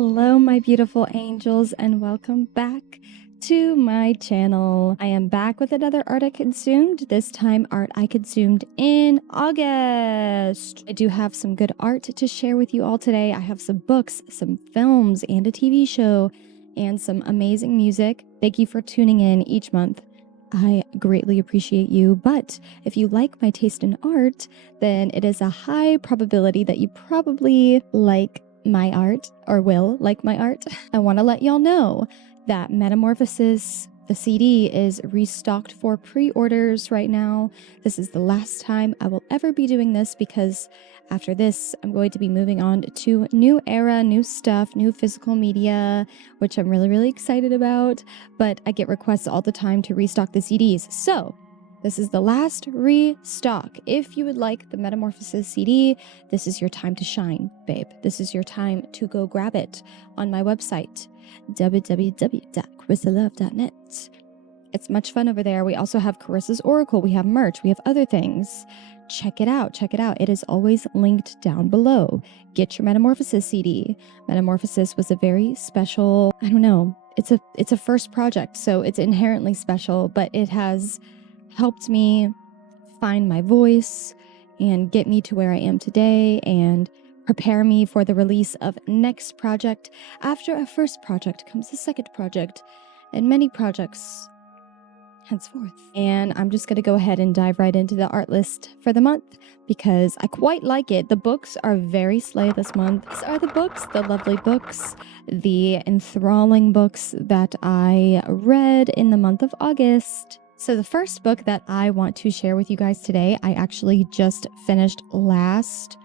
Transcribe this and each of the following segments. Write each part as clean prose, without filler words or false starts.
Hello, my beautiful angels, and welcome back to my channel. I am back with another art I consumed, this time art I consumed in August. I do have some good art to share with you all today. I have some books, some films, and a TV show, and some amazing music. Thank you for tuning in each month. I greatly appreciate you, but if you like my taste in art, then it is a high probability that you probably like my art or will like my art. I want to let y'all know that Metamorphosis, the CD, is restocked for pre-orders right now. This is the last time I will ever be doing this because after this, I'm going to be moving on to new era, new stuff, new physical media, which I'm really, really excited about. But I get requests all the time to restock the CDs. So this is the last restock. If you would like the Metamorphosis CD, this is your time to shine, babe. This is your time to go grab it on my website, www.karissalove.net. It's much fun over there. We also have Karissa's Oracle. We have merch. We have other things. Check it out. Check it out. It is always linked down below. Get your Metamorphosis CD. Metamorphosis was a very special, I don't know, it's a first project, so it's inherently special, but it has helped me find my voice and get me to where I am today and prepare me for the release of next project. After a first project comes a second project and many projects henceforth. And I'm just going to go ahead and dive right into the art list for the month because I quite like it. The books are very slay this month. These are the books, the lovely books, the enthralling books that I read in the month of August. So the first book that I want to share with you guys today, I actually just finished last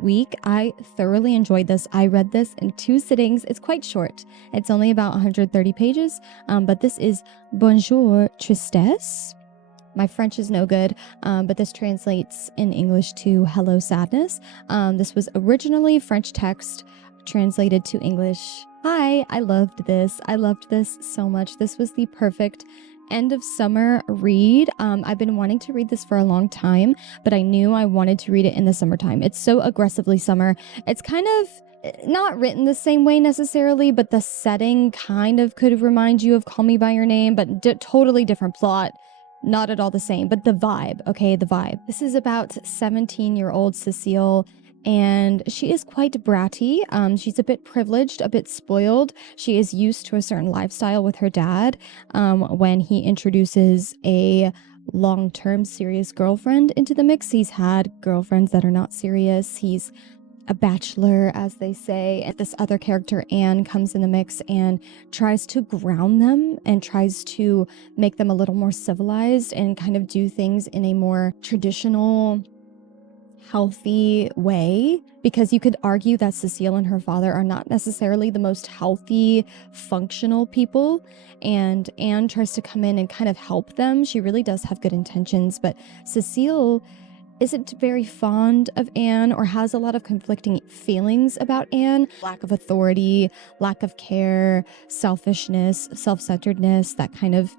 week. I thoroughly enjoyed this. I read this in 2 sittings. It's quite short. It's only about 130 pages, but this is Bonjour Tristesse. My French is no good, but this translates in English to Hello Sadness. This was originally French text translated to English. I loved this. I loved this so much. This was the perfect end of summer read. I've been wanting to read this for a long time, but I knew I wanted to read it in the summertime. It's so aggressively summer. It's kind of not written the same way necessarily, but the setting kind of could remind you of Call Me By Your Name, but totally different plot. Not at all the same, but the vibe, okay, the vibe. This is about 17-year-old Cecile, and she is quite bratty. She's a bit privileged, a bit spoiled. She is used to a certain lifestyle with her dad when he introduces a long-term serious girlfriend into the mix. He's had girlfriends that are not serious. He's a bachelor, as they say. And this other character, Anne, comes in the mix and tries to ground them and tries to make them a little more civilized and kind of do things in a more traditional, healthy way, because you could argue that Cecile and her father are not necessarily the most healthy, functional people, and Anne tries to come in and kind of help them. She really does have good intentions, but Cecile isn't very fond of Anne or has a lot of conflicting feelings about Anne. Lack of authority, lack of care, selfishness, self-centeredness that kind of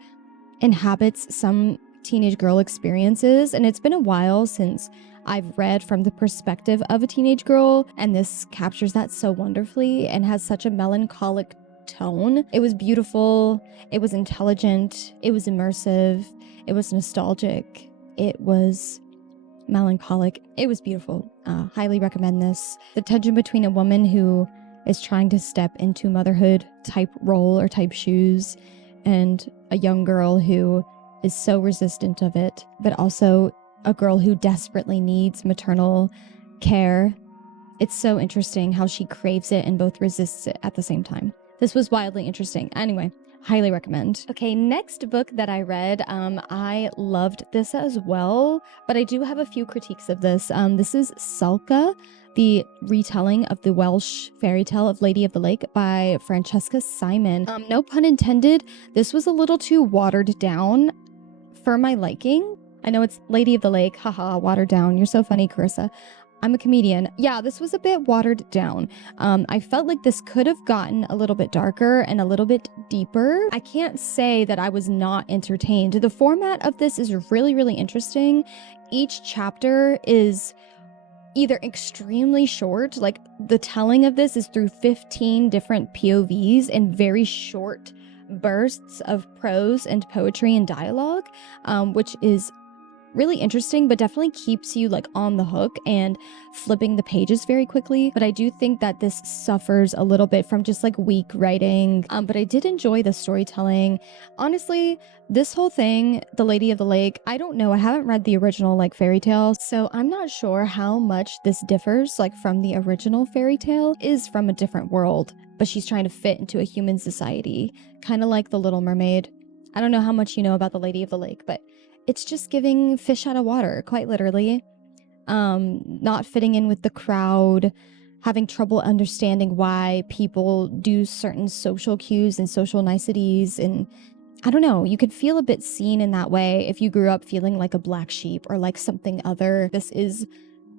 inhabits some teenage girl experiences. And it's been a while since I've read from the perspective of a teenage girl, and this captures that so wonderfully and has such a melancholic tone. It was beautiful, it was intelligent, it was immersive, it was nostalgic, it was melancholic, it was beautiful. Highly recommend this. The tension between a woman who is trying to step into motherhood type role or type shoes and a young girl who is so resistant of it, but also a girl who desperately needs maternal care. It's so interesting how she craves it and both resists it at the same time. This was wildly interesting. Anyway, highly recommend. Okay, next book that I read, I loved this as well, but I do have a few critiques of this. This is Sulka, the retelling of the Welsh fairy tale of Lady of the Lake by Francesca Simon. No pun intended, this was a little too watered down for my liking. I know it's Lady of the Lake, haha, watered down. You're so funny, Karissa. I'm a comedian. Yeah, this was a bit watered down. I felt like this could have gotten a little bit darker and a little bit deeper. I can't say that I was not entertained. The format of this is really, really interesting. Each chapter is either extremely short, like the telling of this is through 15 different POVs and very short bursts of prose and poetry and dialogue, which is really interesting, but definitely keeps you like on the hook and flipping the pages very quickly. But I do think that this suffers a little bit from just like weak writing. But I did enjoy the storytelling. Honestly, this whole thing, The Lady of the Lake, I don't know. I haven't read the original like fairy tale, so I'm not sure how much this differs like from the original fairy tale. It is from a different world, but she's trying to fit into a human society, kind of like The Little Mermaid. I don't know how much you know about The Lady of the Lake, but it's just giving fish out of water, quite literally. Not fitting in with the crowd, having trouble understanding why people do certain social cues and social niceties. And I don't know, you could feel a bit seen in that way if you grew up feeling like a black sheep or like something other. This is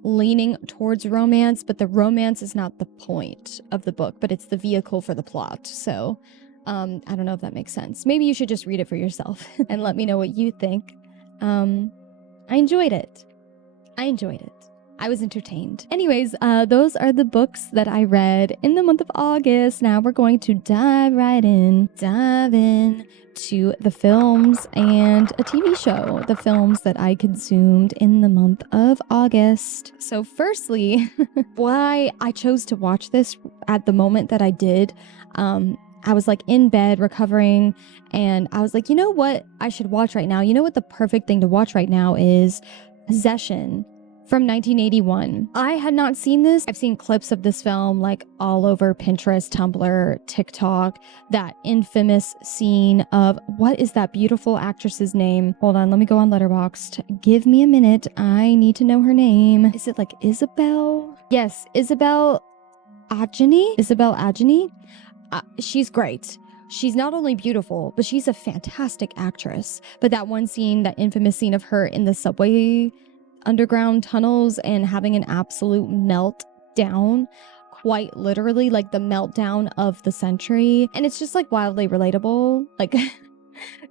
leaning towards romance, but the romance is not the point of the book, but it's the vehicle for the plot. So I don't know if that makes sense. Maybe you should just read it for yourself and let me know what you think. I enjoyed it. I was entertained. Anyways, those are the books that I read in the month of August. Now we're going to dive in to the films and a TV show, the films that I consumed in the month of August. So firstly, why I chose to watch this at the moment that I did, I was like in bed recovering, and I was like, you know what I should watch right now? You know what the perfect thing to watch right now is? Possession from 1981. I had not seen this. I've seen clips of this film like all over Pinterest, Tumblr, TikTok, that infamous scene of, what is that beautiful actress's name? Hold on, let me go on Letterboxd. Give me a minute. I need to know her name. Is it like Isabel? Yes, Isabel Adjani. She's great. She's not only beautiful, but she's a fantastic actress. But that one scene, that infamous scene of her in the subway underground tunnels and having an absolute meltdown, quite literally like the meltdown of the century. And it's just like wildly relatable, like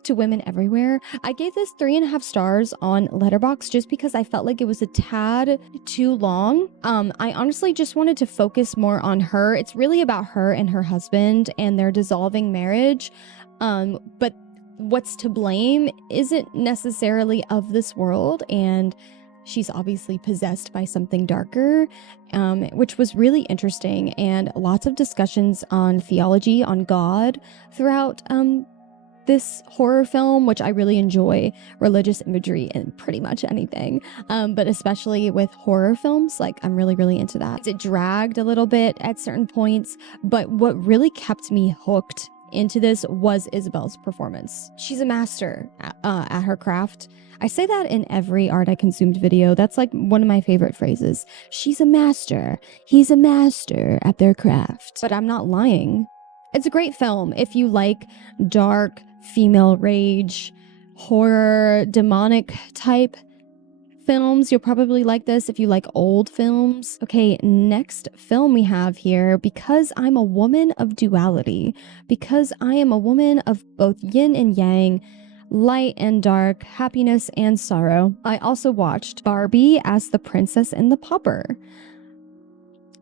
to women everywhere. I gave this 3.5 stars on Letterboxd just because I felt like it was a tad too long. I honestly just wanted to focus more on her. It's really about her and her husband and their dissolving marriage. But what's to blame isn't necessarily of this world, and she's obviously possessed by something darker, which was really interesting, and lots of discussions on theology, on God throughout this horror film, which I really enjoy religious imagery in pretty much anything, but especially with horror films, like I'm really into that. It dragged a little bit at certain points, but what really kept me hooked into this was Isabel's performance. She's a master at her craft. I say that in every art I consumed video. That's like one of my favorite phrases. She's a master. He's a master at their craft. But I'm not lying. It's a great film if you like dark, female rage, horror, demonic type films. You'll probably like this if you like old films. Okay, next film we have here, because I'm a woman of duality, because I am a woman of both yin and yang, light and dark, happiness and sorrow. I also watched Barbie as the Princess and the Pauper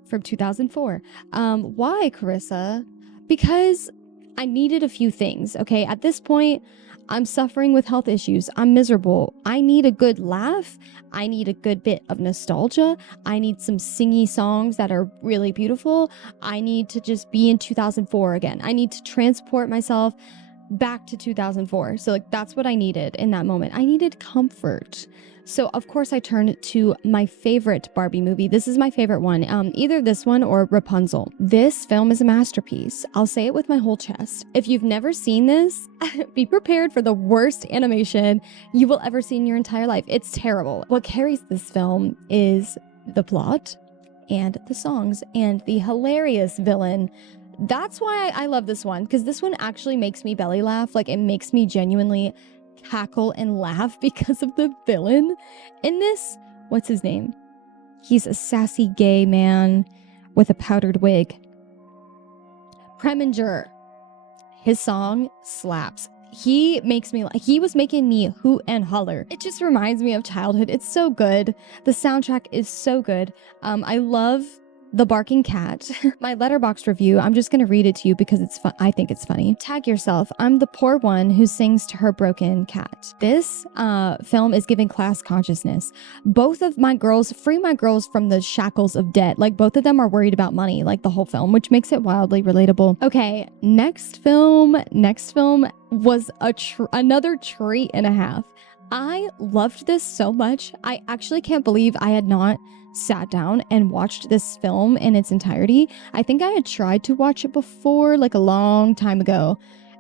from 2004. Why, Karissa? Because I needed a few things, okay? At this point, I'm suffering with health issues. I'm miserable. I need a good laugh. I need a good bit of nostalgia. I need some singy songs that are really beautiful. I need to just be in 2004 again. I need to transport myself back to 2004. So like that's what I needed in that moment. I needed comfort. So of course I turned to my favorite Barbie movie. This is my favorite one. Either this one or Rapunzel. This film is a masterpiece. I'll say it with my whole chest. If you've never seen this, be prepared for the worst animation you will ever see in your entire life. It's terrible. What carries this film is the plot and the songs and the hilarious villain. That's why I love this one, because this one actually makes me belly laugh. Like it makes me genuinely cackle and laugh because of the villain in this. What's his name? He's a sassy gay man with a powdered wig. Preminger. His song slaps. he makes me, he was making me hoot and holler. It just reminds me of childhood. It's so good. The soundtrack is so good. I love the barking cat. My Letterboxd review, I'm just gonna read it to you because it's fun. I think it's funny. Tag yourself. I'm the poor one who sings to her broken cat. This film is giving class consciousness. Both of my girls, free my girls from the shackles of debt. Like, both of them are worried about money, like the whole film, which makes it wildly relatable. Okay, next film was another treat and a half. I loved this so much. I actually can't believe I had not sat down and watched this film in its entirety. I think I had tried to watch it before, like a long time ago,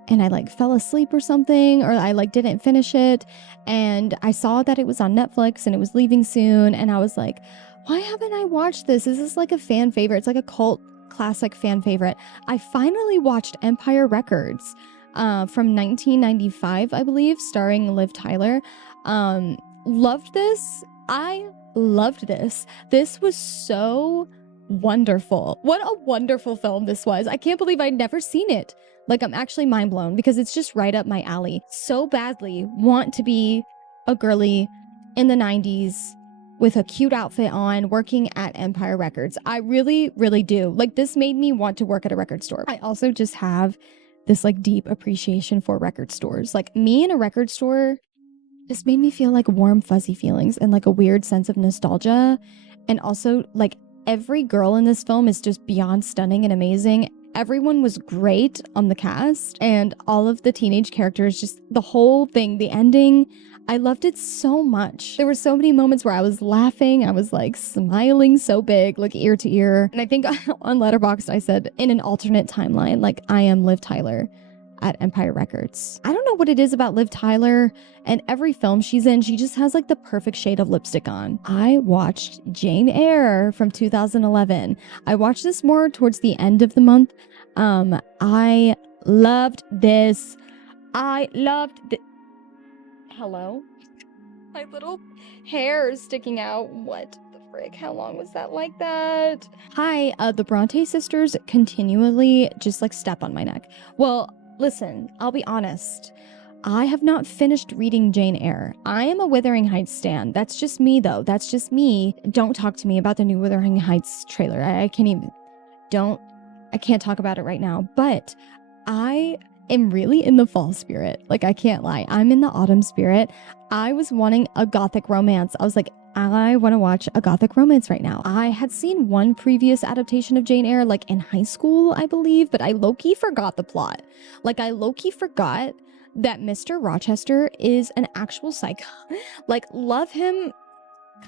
and I like fell asleep or something, or I like didn't finish it, and I saw that it was on Netflix and it was leaving soon, and I was like, why haven't I watched this? Is this like a fan favorite? It's like a cult classic fan favorite. I finally watched Empire Records from 1995, I believe, starring Liv Tyler. Loved this. I loved this. This was so wonderful. What a wonderful film this was. I can't believe I'd never seen it. Like, I'm actually mind blown because it's just right up my alley. So badly want to be a girly in the 90s with a cute outfit on, working at Empire Records. I really, really do. Like, this made me want to work at a record store. I also just have this like deep appreciation for record stores. Like, me in a record store just made me feel like warm, fuzzy feelings and like a weird sense of nostalgia. And also, like, every girl in this film is just beyond stunning and amazing. Everyone was great on the cast, and all of the teenage characters, just the whole thing, the ending, I loved it so much. There were so many moments where I was laughing, I was like smiling so big, like ear to ear. And I think on Letterboxd I said, in an alternate timeline, like, I am Liv Tyler at Empire Records. I don't know what it is about Liv Tyler, and every film she's in, she just has like the perfect shade of lipstick on. I watched Jane Eyre from 2011. I watched this more towards the end of the month. I loved this. Hello? My little hair is sticking out. What the frick? How long was that like that? Hi, the Bronte sisters continually just like step on my neck. Well, listen, I'll be honest. I have not finished reading Jane Eyre. I am a Wuthering Heights stan. That's just me, though. That's just me. Don't talk to me about the new Wuthering Heights trailer. I can't even... I can't talk about it right now. But I am really in the fall spirit. Like, I can't lie. I'm in the autumn spirit. I was wanting a Gothic romance. I was like, I want to watch a Gothic romance right now. I had seen one previous adaptation of Jane Eyre, like in high school, I believe, but I low-key forgot the plot. Like, I low-key forgot that Mr. Rochester is an actual psycho. Like, love him,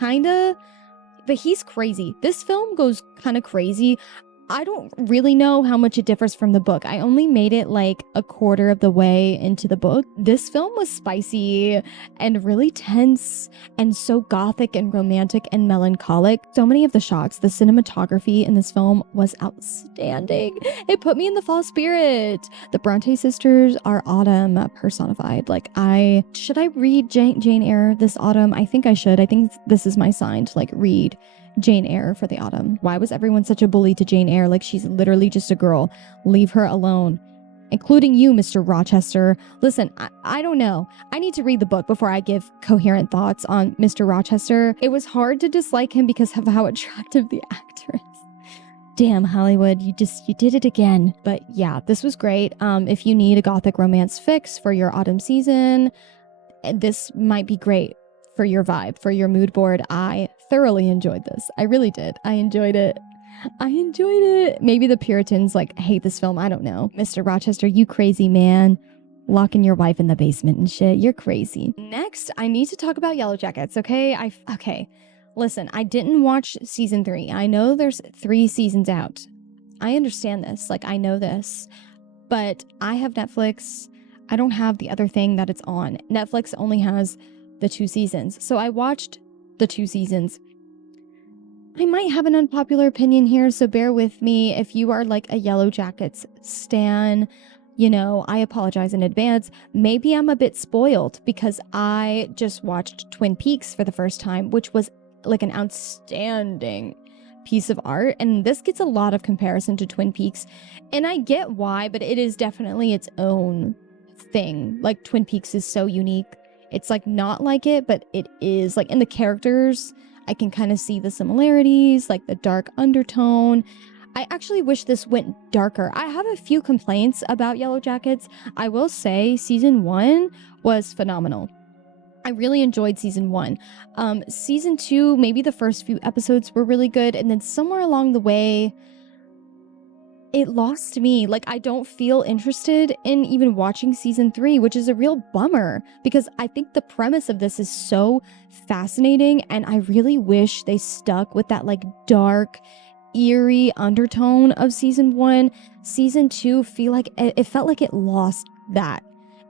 kinda, but he's crazy. This film goes kind of crazy. I don't really know how much it differs from the book. I only made it like a quarter of the way into the book. This film was spicy and really tense and so gothic and romantic and melancholic. So many of the shots, the cinematography in this film was outstanding. It put me in the fall spirit. The Bronte sisters are autumn personified. Like, should I read Jane Eyre this autumn? I think I should. I think this is my sign to like read Jane Eyre for the autumn. Why was everyone such a bully to Jane Eyre? Like, she's literally just a girl. Leave her alone. Including you, Mr. Rochester. Listen, I don't know. I need to read the book before I give coherent thoughts on Mr. Rochester. It was hard to dislike him because of how attractive the actor is. Damn, Hollywood, you did it again. But yeah, this was great. If you need a Gothic romance fix for your autumn season, this might be great for your vibe, for your mood board. I thoroughly enjoyed this. I really did. I enjoyed it. Maybe the Puritans like hate this film. I don't know. Mr. Rochester, you crazy man. Locking your wife in the basement and shit. You're crazy. Next, I need to talk about Yellowjackets, okay? Okay. Listen, I didn't watch season 3. I know there's 3 seasons out. I understand this. Like, I know this. But I have Netflix. I don't have the other thing that it's on. Netflix only has the 2 seasons. So I watched the 2 seasons. I might have an unpopular opinion here, so bear with me. If you are like a Yellowjackets stan, you know, I apologize in advance. Maybe I'm a bit spoiled because I just watched Twin Peaks for the first time, which was like an outstanding piece of art. And this gets a lot of comparison to Twin Peaks. And I get why, but it is definitely its own thing. Like Twin Peaks is so unique. It's like not like it, but it is. Like in the characters, I can kind of see the similarities, like the dark undertone. I actually wish this went darker. I have a few complaints about Yellowjackets. I will say season 1 was phenomenal. I really enjoyed season 1. Season 2, maybe the first few episodes were really good, and then somewhere along the way, it lost me. Like, I don't feel interested in even watching season 3, which is a real bummer because I think the premise of this is so fascinating, and I really wish they stuck with that like dark, eerie undertone of season 1. Season 2 it felt like it lost that.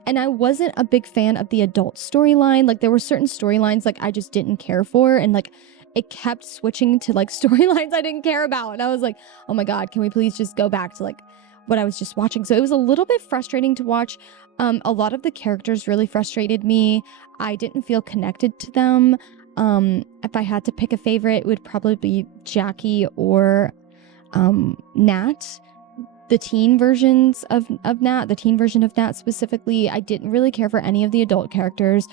And I wasn't a big fan of the adult storyline. Like there were certain storylines like I just didn't care for, and like it kept switching to like storylines I didn't care about. And I was like, oh my God, can we please just go back to like what I was just watching? So it was a little bit frustrating to watch. A lot of the characters really frustrated me. I didn't feel connected to them. If I had to pick a favorite, it would probably be Jackie or Nat. The teen versions of Nat, the teen version of Nat specifically, I didn't really care for any of the adult characters.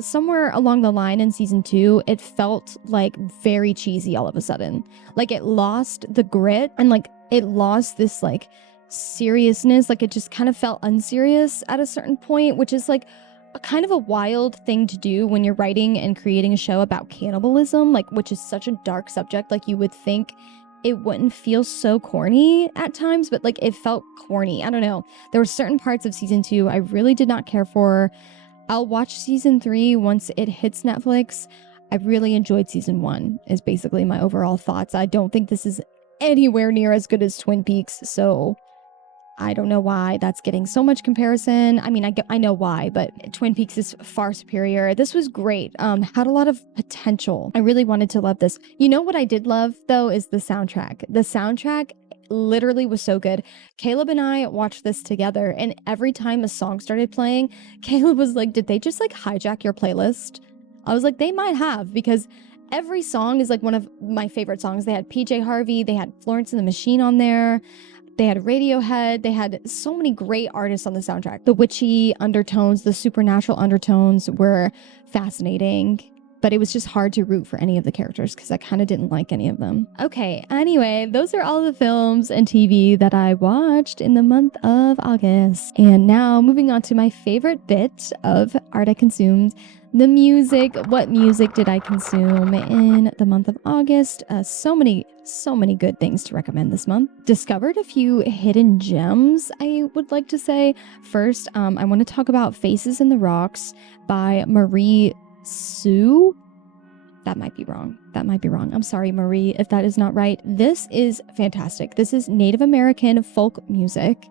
Somewhere along the line in season 2, it felt like very cheesy all of a sudden. Like it lost the grit and like it lost this like seriousness. Like it just kind of felt unserious at a certain point, which is like a kind of a wild thing to do when you're writing and creating a show about cannibalism, like which is such a dark subject. Like you would think it wouldn't feel so corny at times, but like it felt corny. I don't know. There were certain parts of season 2 I really did not care for. I'll watch season 3 once it hits Netflix. I really enjoyed season 1 is basically my overall thoughts. I don't think this is anywhere near as good as Twin Peaks, so I don't know why that's getting so much comparison. I mean, I know why, but Twin Peaks is far superior. This was great. Had a lot of potential. I really wanted to love this. You know what I did love, though, is the soundtrack. The soundtrack literally was so good. Caleb and I watched this together, and every time a song started playing, Caleb was like, did they just like hijack your playlist? I was like, they might have, because every song is like one of my favorite songs. They had PJ Harvey, they had Florence and the Machine on there. They had Radiohead. They had so many great artists on the soundtrack. The witchy undertones, the supernatural undertones were fascinating, but it was just hard to root for any of the characters because I kind of didn't like any of them. Okay, anyway, those are all the films and TV that I watched in the month of August. And now moving on to my favorite bit of art I consumed, the music. What music did I consume in the month of August? So many good things to recommend this month. Discovered a few hidden gems, I would like to say. First, I want to talk about Faces in the Rocks by Marie Sue. That might be wrong. I'm sorry, Marie, if that is not right. This is fantastic. This is Native American folk music.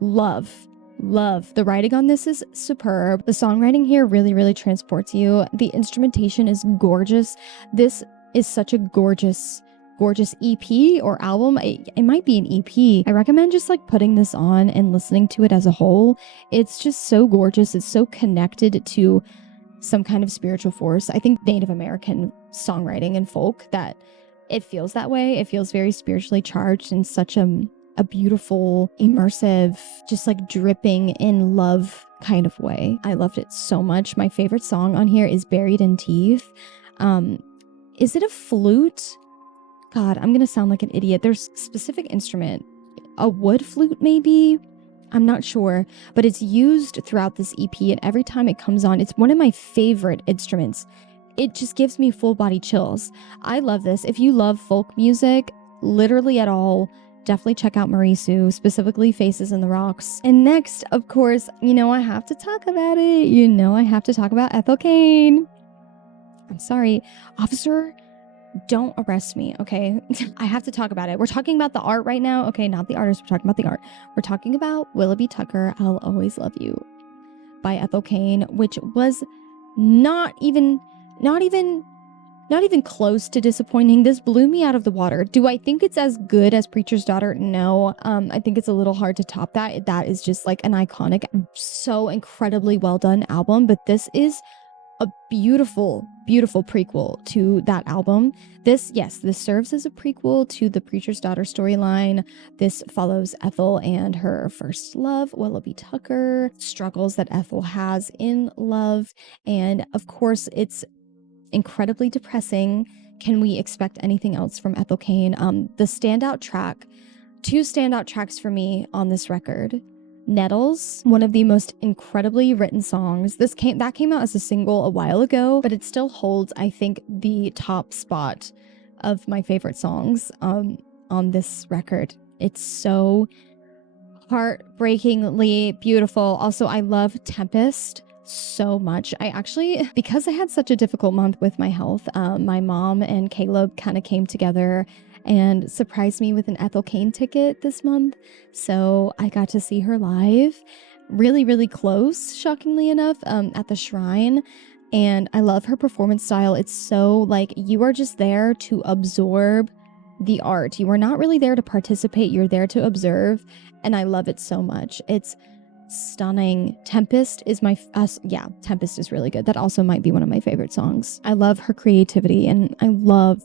Love. The writing on this is superb. The songwriting here really transports you. The instrumentation is gorgeous. This is such a gorgeous EP or album. It might be an EP. I recommend just like putting this on and listening to it as a whole. It's just so gorgeous. It's so connected to some kind of spiritual force. I think Native American songwriting and folk, that it feels that way. It feels very spiritually charged in such a beautiful, immersive, just like dripping in love kind of way. I loved it so much. My favorite song on here is Buried in Teeth. Is it a flute? God, I'm gonna sound like an idiot. There's a specific instrument, a wood flute maybe? I'm not sure, but it's used throughout this EP, and every time it comes on, it's one of my favorite instruments. It just gives me full body chills. I love this. If you love folk music, literally at all, definitely check out Marie Sue, specifically Faces in the Rocks. And next, of course, I have to talk about it. I have to talk about Ethel Cain. I'm sorry, officer, don't arrest me, okay? I have to talk about it. We're talking about the art right now. Okay, not the artist, we're talking about the art. We're talking about Willoughby Tucker, I'll Always Love You by Ethel Cain, which was not even close to disappointing. This blew me out of the water. Do I think it's as good as Preacher's Daughter? No. I think it's a little hard to top that. That is just like an iconic, so incredibly well done album, but this is a beautiful beautiful prequel to that album. This serves as a prequel to the Preacher's Daughter storyline. This follows Ethel and her first love, Willoughby Tucker, struggles that Ethel has in love, and of course it's incredibly depressing. Can we expect anything else from Ethel Cain? The standout track, two standout tracks for me on this record. Nettles, one of the most incredibly written songs. That came out as a single a while ago, but it still holds, I think, the top spot of my favorite songs on this record. It's so heartbreakingly beautiful. Also, I love Tempest so much. I actually, because I had such a difficult month with my health, my mom and Caleb kind of came together and surprised me with an Ethel Cain ticket this month. So I got to see her live, really, really close, shockingly enough, at the Shrine. And I love her performance style. It's so like, you are just there to absorb the art. You are not really there to participate. You're there to observe. And I love it so much. It's stunning. Tempest is Tempest is really good. That also might be one of my favorite songs. I love her creativity and I love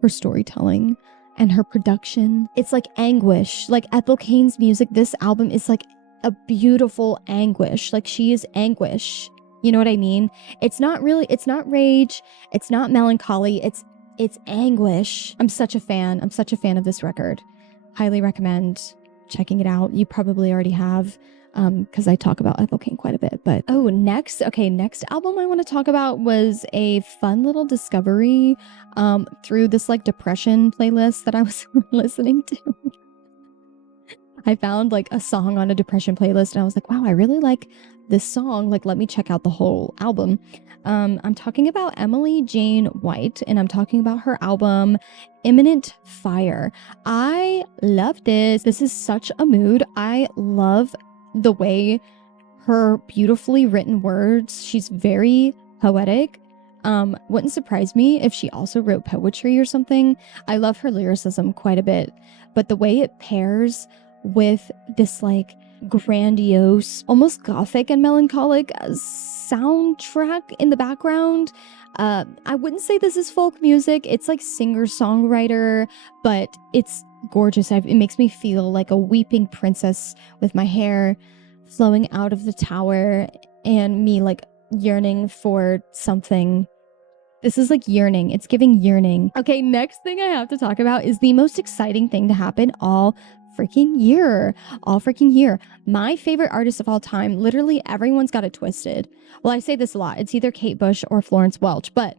her storytelling and her production. It's like anguish. Like Ethel Cain's music, this album is like a beautiful anguish. Like she is anguish. You know what I mean? It's not rage. It's not melancholy. It's anguish. I'm such a fan of this record. Highly recommend checking it out. You probably already have, because I talk about Ethel Cain quite a bit. But next album I want to talk about was a fun little discovery through this like depression playlist that I was listening to. I found like a song on a depression playlist and I was like, wow, I really like this song. Like, let me check out the whole album. I'm talking about Emily Jane White, and I'm talking about her album Imminent Fire. I love this. This is such a mood. I love the way her beautifully written words. She's very poetic. Wouldn't surprise me if she also wrote poetry or something. I love her lyricism quite a bit, but the way it pairs with this like grandiose, almost gothic and melancholic soundtrack in the background. I wouldn't say this is folk music. It's like singer-songwriter, but it's gorgeous. It makes me feel like a weeping princess with my hair flowing out of the tower and me like yearning for something. This is like yearning. It's giving yearning. Okay, next thing I have to talk about is the most exciting thing to happen all freaking year. My favorite artist of all time, literally everyone's got it twisted. Well, I say this a lot. It's either Kate Bush or Florence Welch, but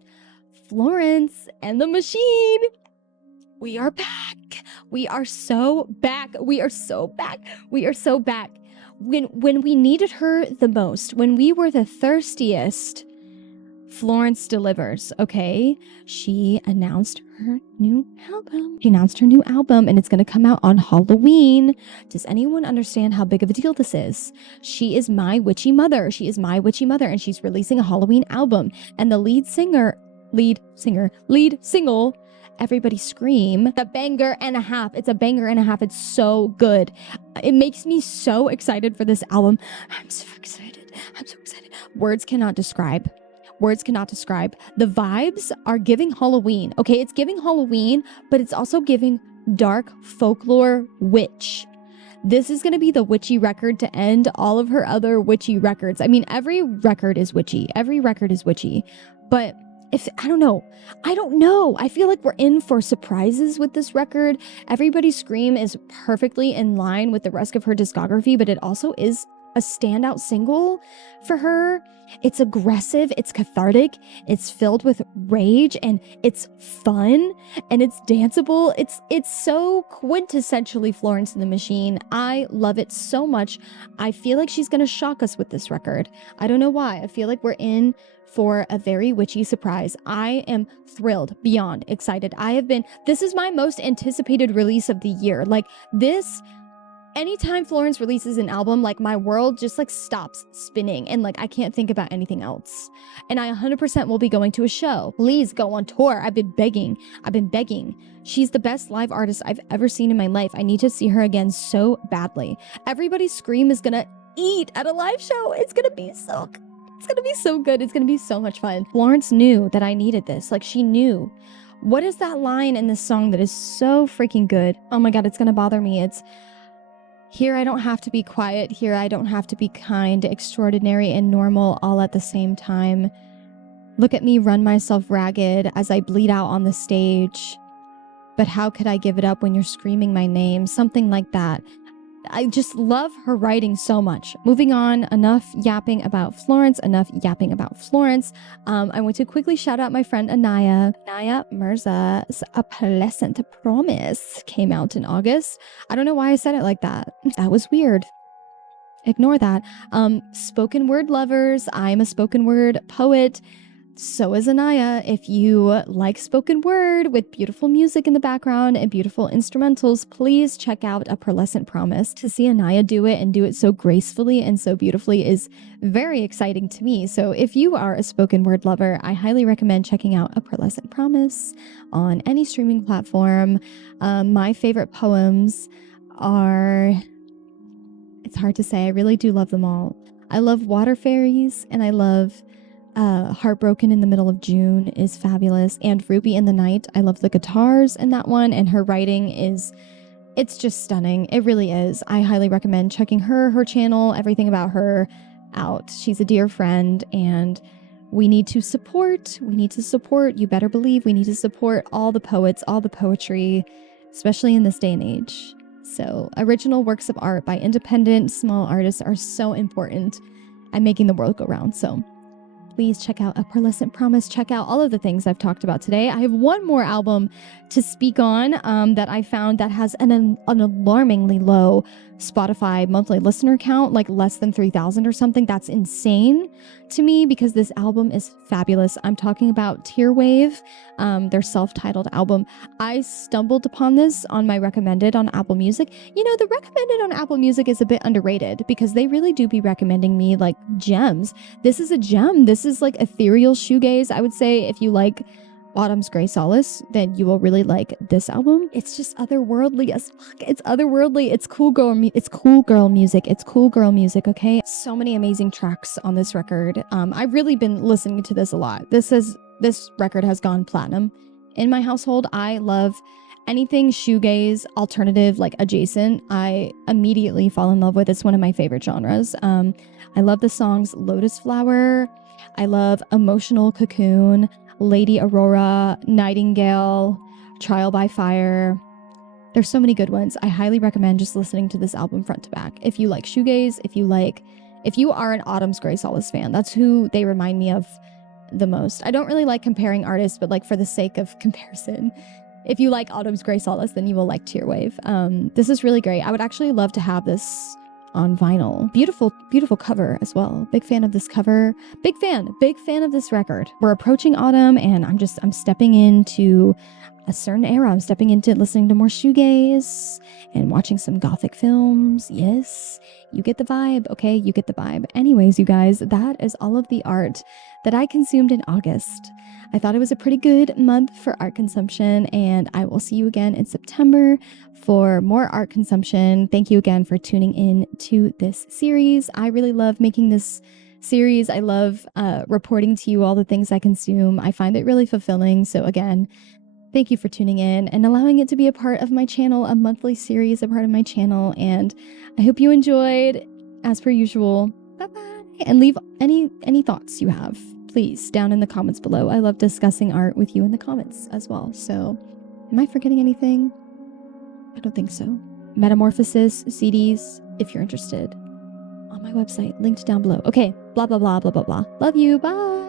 Florence and the Machine. We are back. We are so back. When we needed her the most, when we were the thirstiest, Florence delivers, okay? She announced her new album. And it's going to come out on Halloween. Does anyone understand how big of a deal this is? She is my witchy mother. And she's releasing a Halloween album. And the lead single, Everybody Scream, a banger and a half. It's a banger and a half. It's so good. It makes me so excited for this album. I'm so excited. Words cannot describe. The vibes are giving Halloween. Okay, it's giving Halloween, but it's also giving dark folklore witch. This is going to be the witchy record to end all of her other witchy records. I mean, every record is witchy. But I don't know. I feel like we're in for surprises with this record. Everybody Scream is perfectly in line with the rest of her discography, but it also is a standout single for her. It's aggressive, it's cathartic, it's filled with rage, and it's fun, and it's danceable. It's so quintessentially Florence and the Machine. I love it so much. I feel like she's gonna shock us with this record. I don't know why. I feel like we're in for a very witchy surprise. I am thrilled, beyond excited. This is my most anticipated release of the year. Like this, anytime Florence releases an album, like my world just like stops spinning and like I can't think about anything else. And I 100% will be going to a show. Please go on tour. I've been begging. She's the best live artist I've ever seen in my life. I need to see her again so badly. Everybody Scream is gonna eat at a live show. It's gonna be so good. It's gonna be so good. It's gonna be so much fun. Florence knew that I needed this. Like, she knew. What is that line in this song that is so freaking good? Oh my god, it's gonna bother me. It's, here I don't have to be quiet, here I don't have to be kind, extraordinary and normal all at the same time. Look at me run myself ragged as I bleed out on the stage. But how could I give it up when you're screaming my name? Something like that. I just love her writing so much. Moving on, enough yapping about Florence, I want to quickly shout out my friend Anaya. Anaya Mirza's A Pleasant Promise came out in August. I don't know why I said it like that. That was weird. Ignore that. Spoken word lovers, I'm a spoken word poet. So is Anaya. If you like spoken word with beautiful music in the background and beautiful instrumentals, please check out A Pearlescent Promise. To see Anaya do it and do it so gracefully and so beautifully is very exciting to me. So if you are a spoken word lover, I highly recommend checking out A Pearlescent Promise on any streaming platform. My favorite poems are, it's hard to say, I really do love them all. I love Water Fairies, and I love Heartbroken in the Middle of June is fabulous, and Ruby in the Night. I love the guitars in that one, and her writing is, it's just stunning. It really is. I highly recommend checking her channel, everything about her out. She's a dear friend, and we need to support, you better believe we need to support all the poets, all the poetry, especially in this day and age. So original works of art by independent small artists are so important at making the world go round. So please check out A Pearlescent Promise. Check out all of the things I've talked about today. I have one more album to speak on that I found that has an alarmingly low Spotify monthly listener count, like less than 3,000 or something. That's insane to me because this album is fabulous. I'm talking about Tearwave, their self-titled album. I stumbled upon this on my recommended on Apple Music. You know, the recommended on Apple Music is a bit underrated because they really do be recommending me like gems. This is a gem. This is like ethereal shoegaze. I would say if you like Autumn's Grey Solace, then you will really like this album. It's just otherworldly as fuck. It's otherworldly. It's cool girl music. It's cool girl music, okay? So many amazing tracks on this record. I've really been listening to this a lot. This record has gone platinum in my household. I love anything shoegaze, alternative, like adjacent. I immediately fall in love with. It's one of my favorite genres. I love the songs Lotus Flower. I love Emotional Cocoon, Lady Aurora, Nightingale, Trial by Fire. There's so many good ones. I highly recommend just listening to this album front to back. If you like shoegaze, if you are an Autumn's Grey Solace fan, that's who they remind me of the most. I don't really like comparing artists, but like for the sake of comparison, if you like Autumn's Grey Solace, then you will like Tearwave. This is really great. I would actually love to have this on vinyl. Beautiful, beautiful cover as well. Big fan of this cover. Big fan of this record. We're approaching autumn and I'm stepping into a certain era. I'm stepping into listening to more shoegaze and watching some Gothic films. Yes, you get the vibe, okay? You get the vibe. Anyways, you guys, that is all of the art that I consumed in August. I thought it was a pretty good month for art consumption, and I will see you again in September for more art consumption. Thank you again for tuning in to this series. I really love making this series. I love reporting to you all the things I consume. I find it really fulfilling. So again, thank you for tuning in and allowing it to be a part of my channel, a monthly series, a part of my channel. And I hope you enjoyed, as per usual. Bye-bye. And leave any thoughts you have, please, down in the comments below. I love discussing art with you in the comments as well. So am I forgetting anything? I don't think so. Metamorphosis CDs, if you're interested, on my website, linked down below. Okay, blah, blah, blah, blah, blah, blah. Love you. Bye.